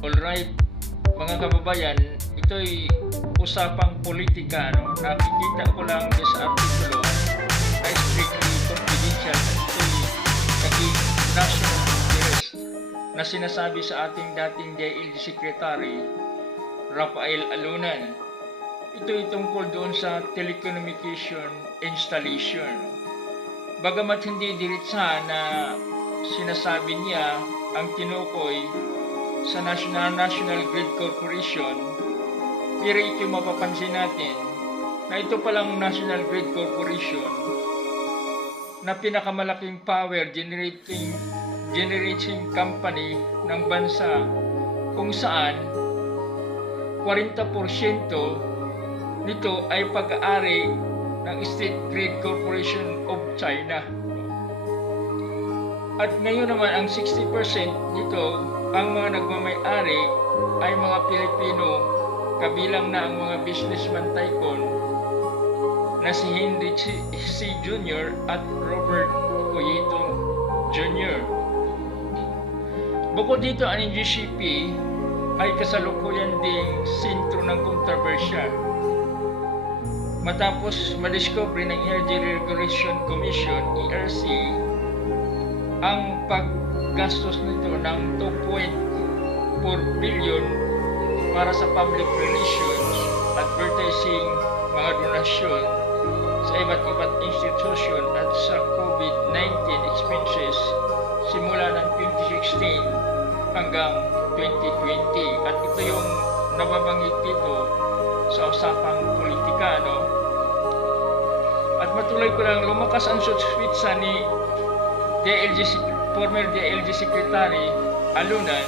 Alright, mga kababayan, ito'y usapang politika, no? Nakikita ko lang sa artikulo na strictly confidential at ito'y naging national interest na sinasabi sa ating dating DILG Secretary Rafael Alunan. Ito'y tungkol doon sa telecommunication installation. Bagamat hindi diretsa na sinasabi niya ang tinukoy sa National Grid Corporation, pero ito mapapansin natin na ito palang National Grid Corporation na pinakamalaking power generating company ng bansa, kung saan 40% nito ay pag-aari ng State Grid Corporation of China. At ngayon naman ang 60% nito, ang mga nagmamay-ari ay mga Pilipino, kabilang na ang mga businessman tycoon na si Henry C. Jr. at Robert Cuyito Jr. Bukod dito, ang NGCP ay kasalukuyan ding sentro ng kontrobersya matapos madiscover ng Energy Regulation Commission, ERC, ang paggastos nito ng 2.4 billion para sa public relations, advertising, mga donasyon sa iba't iba't institusyon at sa COVID-19 expenses simula ng 2016 hanggang 2020. At ito yung nababanggit dito sa usapang politika, no? At matuloy ko lang, lumakas ang suspitsa ni former DILG Secretary Alunan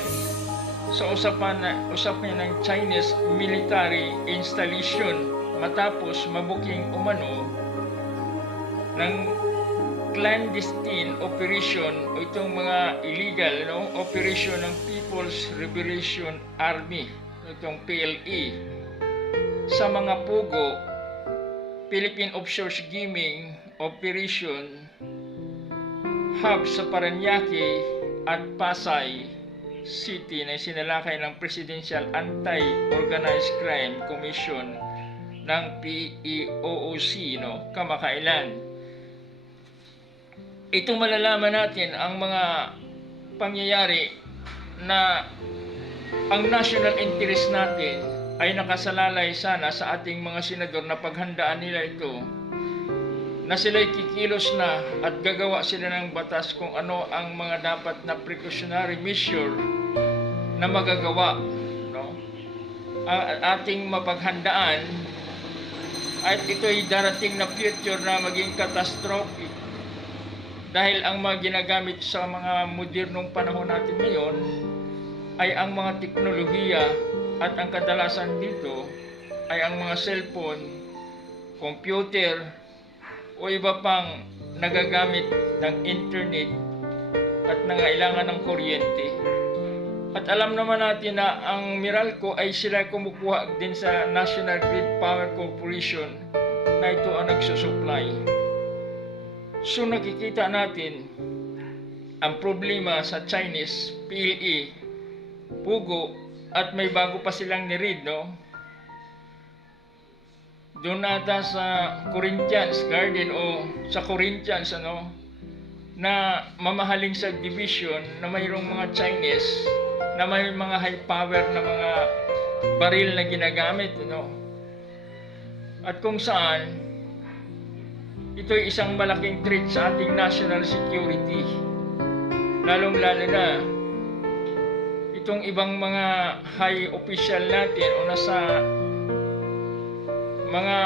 sa usapan ng Chinese military installation matapos mabuking umano ng clandestine operation o itong mga illegal, no, operation ng People's Liberation Army, itong PLA, sa mga pugo, Philippine Offshore Gaming Operation hub sa Parañaque at Pasay City na sinalakay ng Presidential Anti-Organized Crime Commission ng PEOOC, no, kamakailan. Ito malalaman natin ang mga pangyayari na ang national interest natin ay nakasalalay sana sa ating mga senador na paghandaan nila ito, na sila'y kikilos na at gagawa sila ng batas kung ano ang mga dapat na precautionary measure na magagawa, no? Ating mapaghandaan at ito'y darating na future na maging catastrophic dahil ang mga ginagamit sa mga modernong panahon natin ngayon ay ang mga teknolohiya at ang kadalasan dito ay ang mga cellphone, computer, o iba pang nagagamit ng internet at nangailangan ng kuryente. At alam naman natin na ang Meralco ay sila kumukuha din sa National Grid Power Corporation na ito ang nagsusupply. So nakikita natin ang problema sa Chinese PLA, pugo, at may bago pa silang niread, no? Doon nata sa Corinthians Garden o sa Corinthians, ano, na mamahaling subdivision na mayroong mga Chinese na may mga high power na mga baril na ginagamit, no? At kung saan ito'y isang malaking threat sa ating national security, lalong-lalo na itong ibang mga high official natin o nasa mga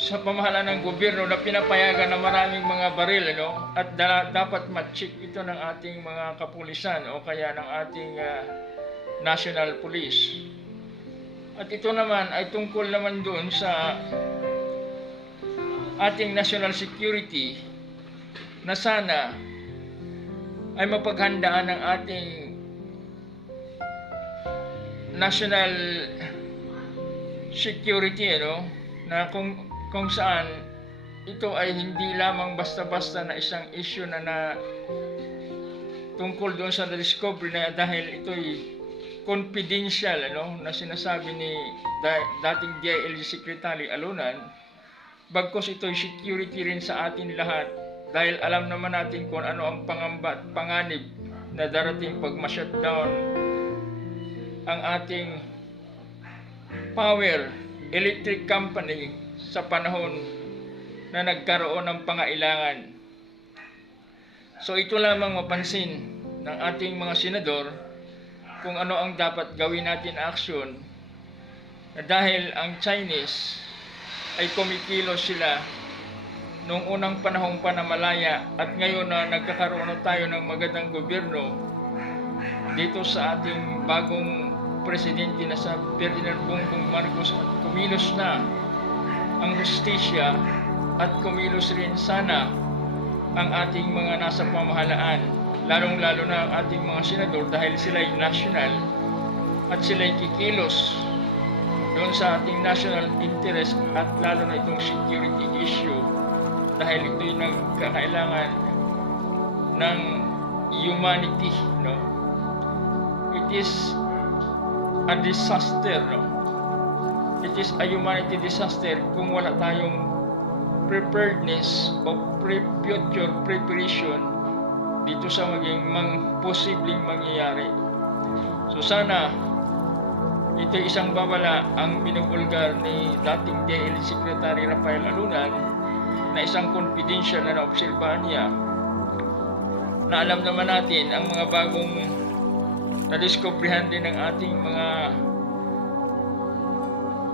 sa pamahalaan ng gobyerno na pinapayagan na maraming mga baril, no? At dapat ma-check ito ng ating mga kapulisan o kaya ng ating national police. At ito naman ay tungkol naman doon sa ating national security na sana ay mapaghandaan ng ating national security, ano, na kung saan ito ay hindi lamang basta-basta na isang issue na tungkol doon sa discovery na dahil ito'y confidential na sinasabi ni dating DILG Secretary Alunan, bagkos ito'y security rin sa atin lahat dahil alam naman natin kung ano ang pangamba at panganib na darating pag ma-shutdown ang ating power electric company sa panahon na nagkaroon ng pangailangan. So ito lamang mapansin ng ating mga senador kung ano ang dapat gawin natin action, na dahil ang Chinese ay kumikilos sila noong unang panahong panamalaya at ngayon na nagkakaroon na tayo ng magandang gobyerno dito sa ating bagong presidente na sa Ferdinand Bongbong Marcos, at kumilos na ang hustisya at kumilos rin sana ang ating mga nasa pamahalaan, lalong-lalo na ang ating mga senador dahil sila'y national at sila'y kikilos doon sa ating national interest at lalo na itong security issue dahil ito'y nagkakailangan ng humanity, It is a disaster, It is a humanity disaster kung wala tayong preparedness o future preparation dito sa maging posibleng mangyayari. So sana ito isang babala ang binubulgar ni dating DILG Secretary Rafael Alunan na isang confidential na naobserbahan niya, na alam naman natin ang mga bagong na-discoveryhan din ng ating mga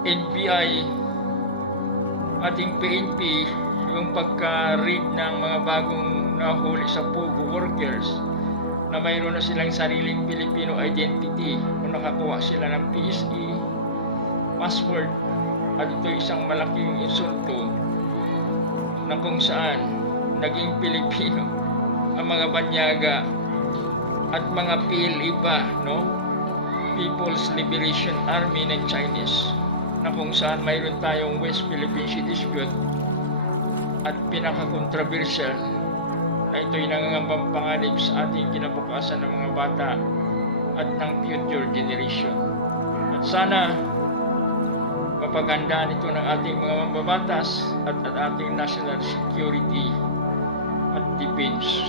NBI, ating PNP, yung pagka-read ng mga bagong nahuli sa Pogo workers na mayroon na silang sariling Filipino identity o nakakuha sila ng PSE password, at ito isang malaking insulto na kung saan naging Pilipino ang mga banyaga at mga PLA pa, People's Liberation Army ng Chinese, na kung saan mayroon tayong West Philippine Sea Dispute at pinaka-controversial na ito'y nangangambang panganib sa ating kinabukasan ng mga bata at ng future generation. At sana mapagandaan ito ng ating mga mambabatas at ating national security at defense.